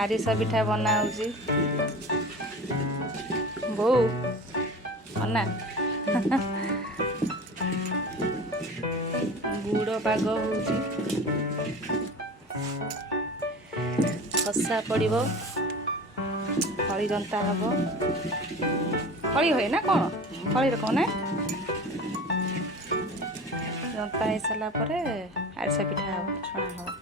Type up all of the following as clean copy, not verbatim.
आरिसा पिठा बना होउची बो अन्ना गुड़ पाग होउची खसा पड़िबो खड़ी जंता हबो खड़ी होए ना कौन खड़ी रकम ना जंता हो सारा पर आरिसा पिठा छणा हबो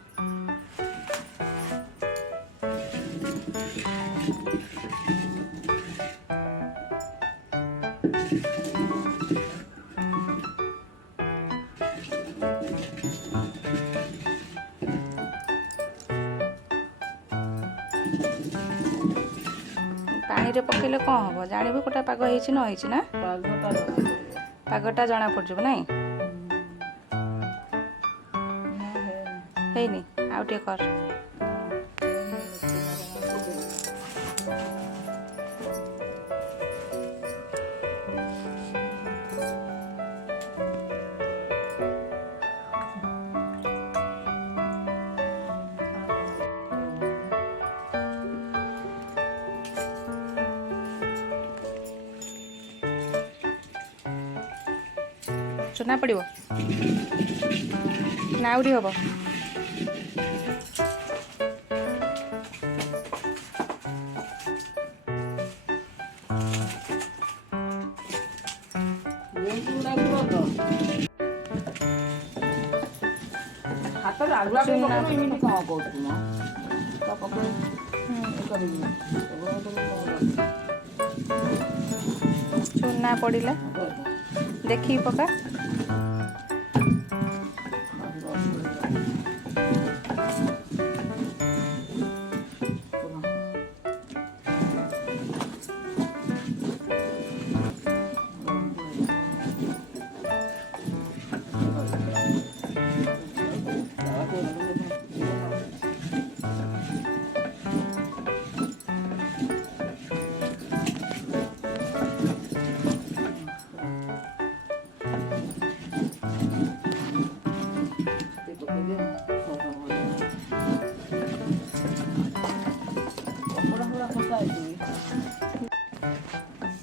पानी रे पकेले कौन हम जानबू कोटा पाग होइछि न होइछि ना पागटा जना पड़जो नहीं हेनी आउ टे कर चुना पड़ो ना आउरी हम चुना पड़ा देखी पका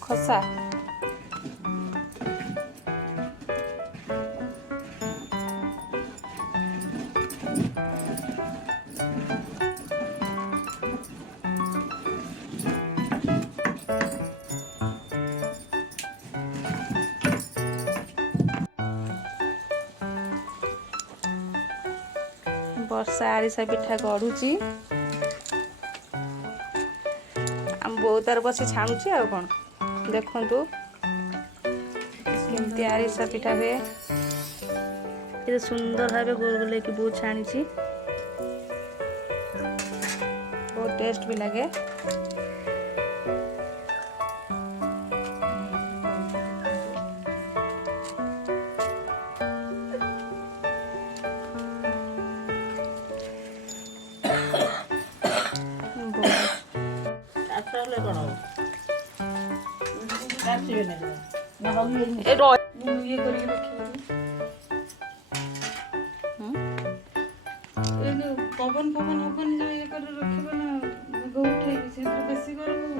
खसा वर्षा आरिसा पिठा गढ़ुची आम बो तार बसी छाणुची आ कौन देखंतु केमती आरिसा पिठा हुए ये सुंदर भाव गोल गोल की बहुत छाणी बहुत टेस्ट भी लगे पवन पवन हबन जो ये कर रखिबो ना गो उठे से बेसी गरम